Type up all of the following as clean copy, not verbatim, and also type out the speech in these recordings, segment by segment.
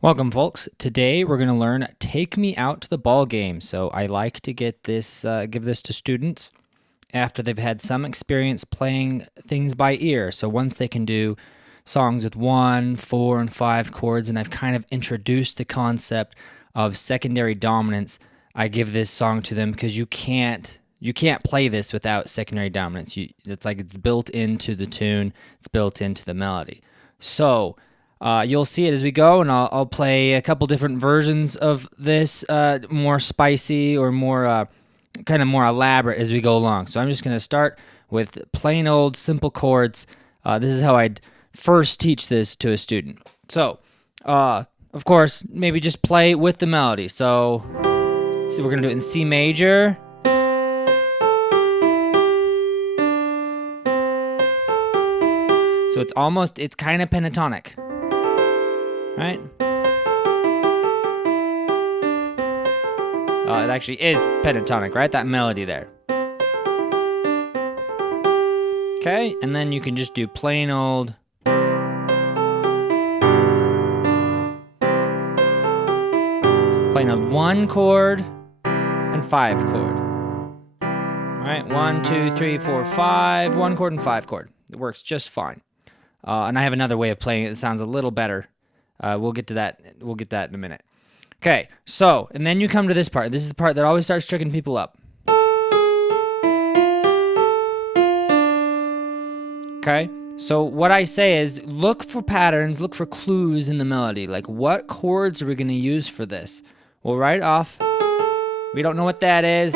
Welcome, folks. Today we're going to learn "Take Me Out to the Ball Game." So I like to get this, give this to students after they've had some experience playing things by ear. So once they can do songs with 1, 4, and 5 chords, and I've kind of introduced the concept of secondary dominance, I give this song to them because you can't play this without secondary dominance. It's like it's built into the tune, it's built into the melody. So you'll see it as we go, and I'll play a couple different versions of this, more spicy or more kind of more elaborate as we go along. So I'm just going to start with plain old simple chords. This is how I'd first teach this to a student. So, of course, maybe just play with the melody. So, we're going to do it in C major. So it's kind of pentatonic, right? It actually is pentatonic, right? That melody there. Okay, and then you can just do plain old. Plain old 1 chord and 5 chord. All right, 1, 2, 3, 4, 5, 1 chord and 5 chord. It works just fine. And I have another way of playing it that sounds a little better. We'll get to that. We'll get that in a minute. Okay, so, and then you come to this part. This is the part that always starts tricking people up. Okay, so what I say is look for patterns, look for clues in the melody. Like, what chords are we going to use for this? Well, right off, we don't know what that is.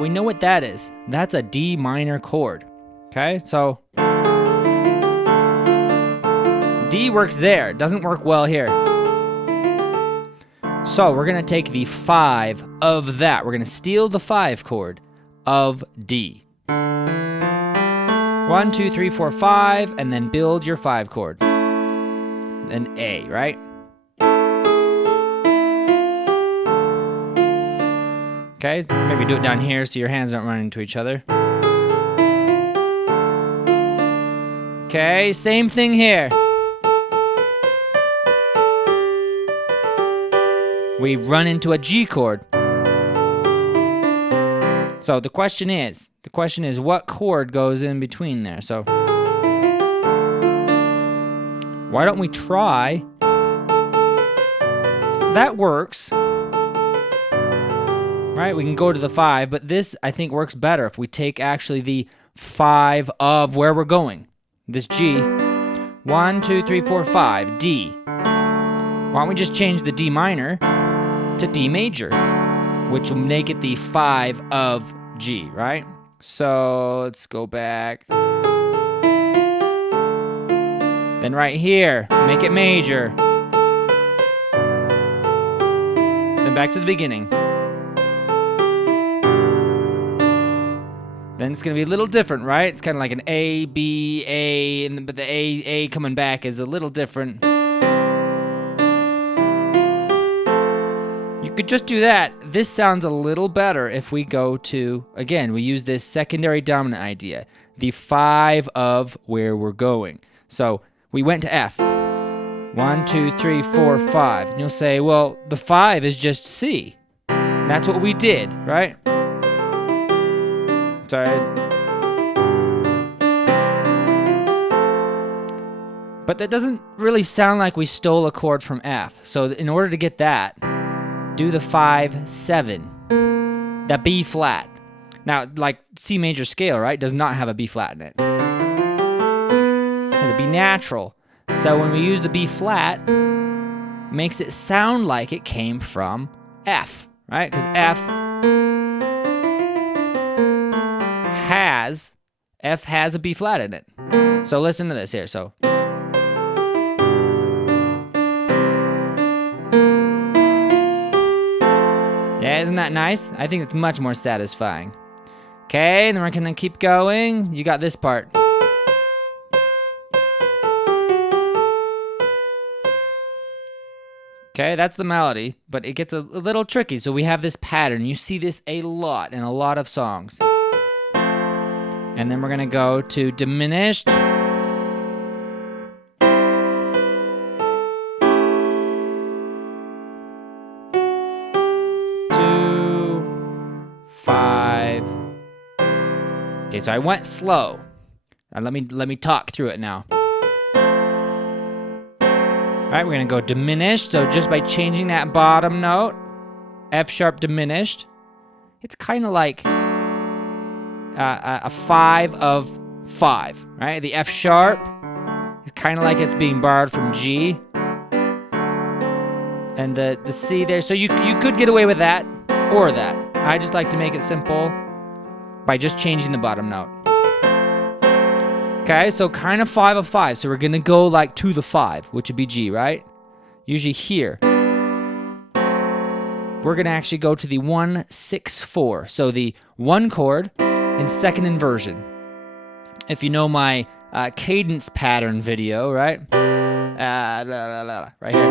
We know what that is. That's a D minor chord. Okay, so D works there. It doesn't work well here. So we're going to take the 5 of that. We're going to steal the 5 chord of D. 1, 2, 3, 4, 5, and then build your 5 chord. Then A, right? Okay, maybe do it down here so your hands don't run into each other. Okay, same thing here. We run into a G chord. So the question is what chord goes in between there? So why don't we try? That works. Right? We can go to the 5, but this I think works better if we take actually the 5 of where we're going. This G. 1, 2, 3, 4, 5, D. Why don't we just change the D minor to D major, which will make it the 5 of G, right? So let's go back. Then right here, make it major. Then back to the beginning. Then it's going to be a little different, right? It's kind of like an A, B, A, but the A coming back is a little different. You could just do that. This sounds a little better if we go to, again, we use this secondary dominant idea, the 5 of where we're going. So we went to F. 1, 2, 3, 4, 5. And you'll say, well, the 5 is just C. That's what we did, right? Sorry. But that doesn't really sound like we stole a chord from F. So in order to get that, do the 5, 7, the B flat. Now, like C major scale, right, does not have a B flat in it. It has a B natural. So when we use the B flat, it makes it sound like it came from F, right? Because F has a B flat in it. So listen to this here. So yeah, isn't that nice? I think it's much more satisfying. Okay, and then we're gonna keep going. You got this part. Okay, that's the melody, but it gets a little tricky. So we have this pattern. You see this a lot in a lot of songs. And then we're going to go to diminished. 2, 5. Okay, so I went slow. Now let me talk through it now. All right, we're going to go diminished. So just by changing that bottom note, F sharp diminished, it's kind of like a 5 of 5, right? The F sharp is kind of like it's being borrowed from G. And the C there. So you could get away with that or that. I just like to make it simple by just changing the bottom note. Okay, so kind of 5 of 5. So we're going to go like to the 5, which would be G, right? Usually here. We're going to actually go to the 1, 6, 4. So the 1 chord in second inversion. If you know my cadence pattern video, right? Right here.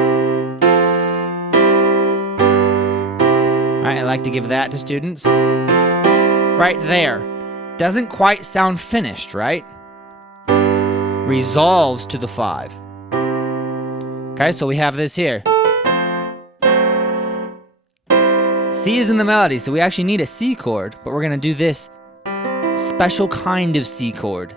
All right, I like to give that to students. Right there. Doesn't quite sound finished, right? Resolves to the 5. Okay, so we have this here. C is in the melody, so we actually need a C chord, but we're going to do this special kind of C chord.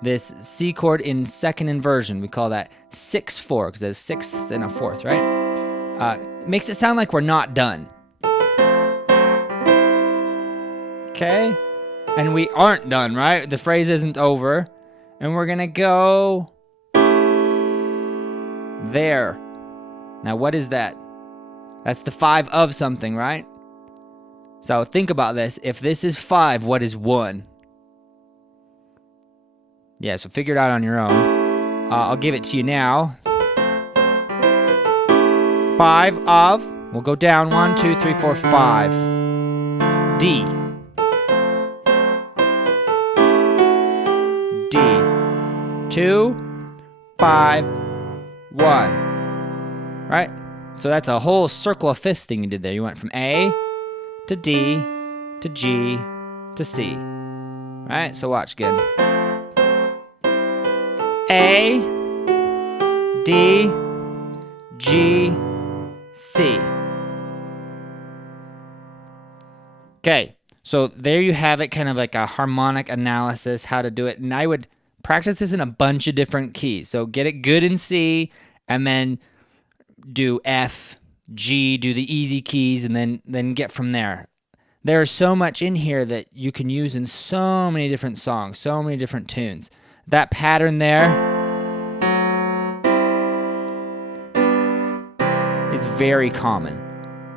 This C chord in second inversion. We call that 6-4, because there's a 6th and a 4th, right? Makes it sound like we're not done. Okay? And we aren't done, right? The phrase isn't over. And we're going to go there. Now, what is that? That's the 5 of something, right? So think about this. If this is 5, what is 1? Yeah, so figure it out on your own. I'll give it to you now. 5 of, we'll go down 1, 2, 3, 4, 5. D. D. 2, 5, 1. Right? So that's a whole circle of fifths thing you did there. You went from A to D to G to C. Right? So watch again. A, D, G, C. Okay, so there you have it, kind of like a harmonic analysis, how to do it. And I would practice this in a bunch of different keys. So get it good in C, and then do F, G, do the easy keys, and then get from there. There's so much in here that you can use in so many different songs, so many different tunes. That pattern there is very common.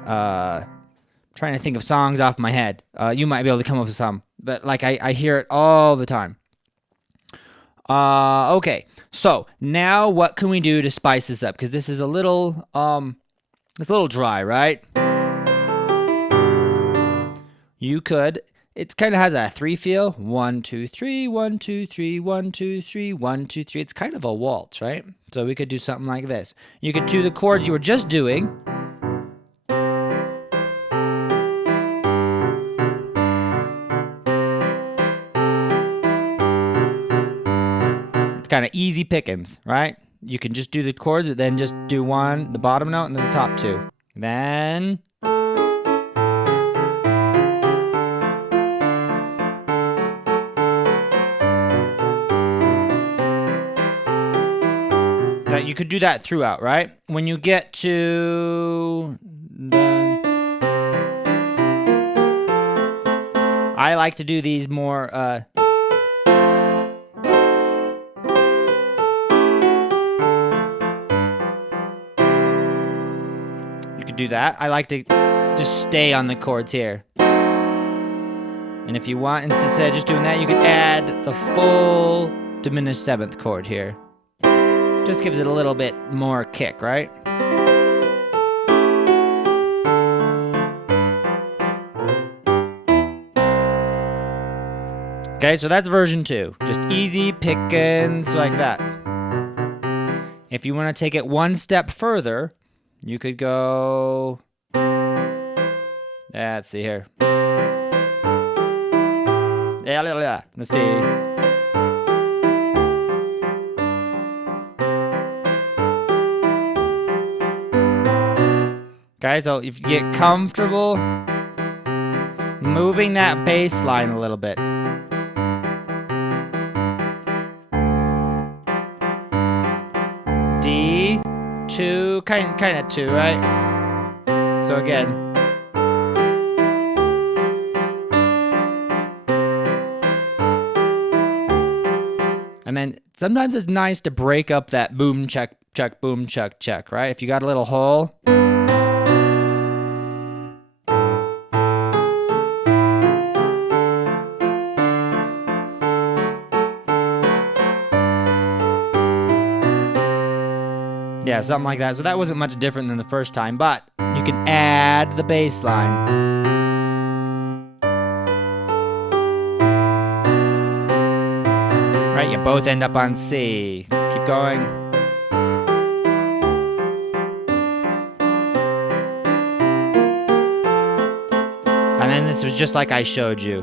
Trying to think of songs off my head. You might be able to come up with some, but like I hear it all the time. Okay, so now what can we do to spice this up? Because this is a little dry, right? You could. It kind of has a 3 feel. 1, 2, 3, 1, 2, 3, 1, 2, 3, 1, 2, 3. It's kind of a waltz, right? So we could do something like this. You could do the chords you were just doing. It's kind of easy pickings, right? You can just do the chords, but then just do one, the bottom note, and then the top 2. Then you could do that throughout, right? When you get to the... I like to do these more... You could do that. I like to just stay on the chords here. And if you want, instead of just doing that, you could add the full diminished 7th chord here. Just gives it a little bit more kick, right? Okay, so that's version 2. Just easy pickings like that. If you want to take it one step further, You could go, let's see here. Let's see. Okay, so if you get comfortable moving that bass line a little bit. D, 2, kind of 2, right? So again. And then sometimes it's nice to break up that boom, check, check, boom, check, check, right? If you got a little hole. Yeah, something like that. So that wasn't much different than the first time, but you can add the bass line. Right, you both end up on C. Let's keep going. And then this was just like I showed you.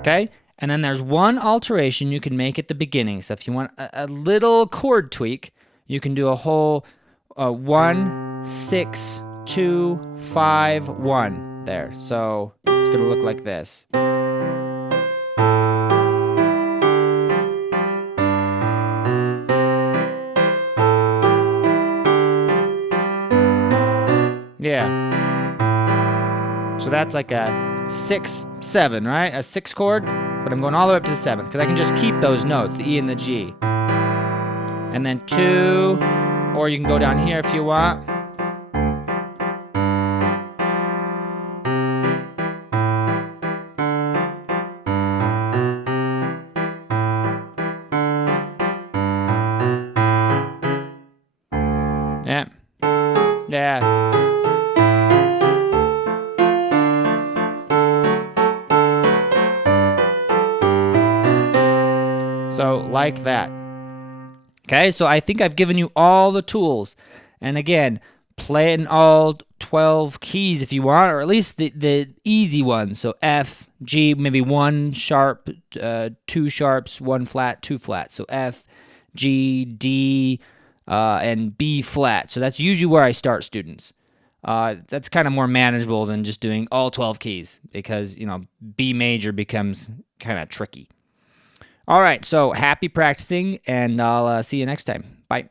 Okay, and then there's one alteration you can make at the beginning. So if you want a little chord tweak, you can do a whole 1, 6, 2, 5, 1 there. So it's gonna look like this. Yeah. So that's like a 6, 7, right? A 6 chord, but I'm going all the way up to the 7th because I can just keep those notes, the E and the G. And then 2, or you can go down here if you want. Yeah. Yeah. So like that. Okay, so I think I've given you all the tools. And again, play it in all 12 keys if you want, or at least the easy ones. So F, G, maybe 1 sharp, 2 sharps, 1 flat, 2 flat. So F, G, D, and B flat. So that's usually where I start students. That's kind of more manageable than just doing all 12 keys because, you know, B major becomes kind of tricky. All right, so happy practicing, and I'll see you next time. Bye.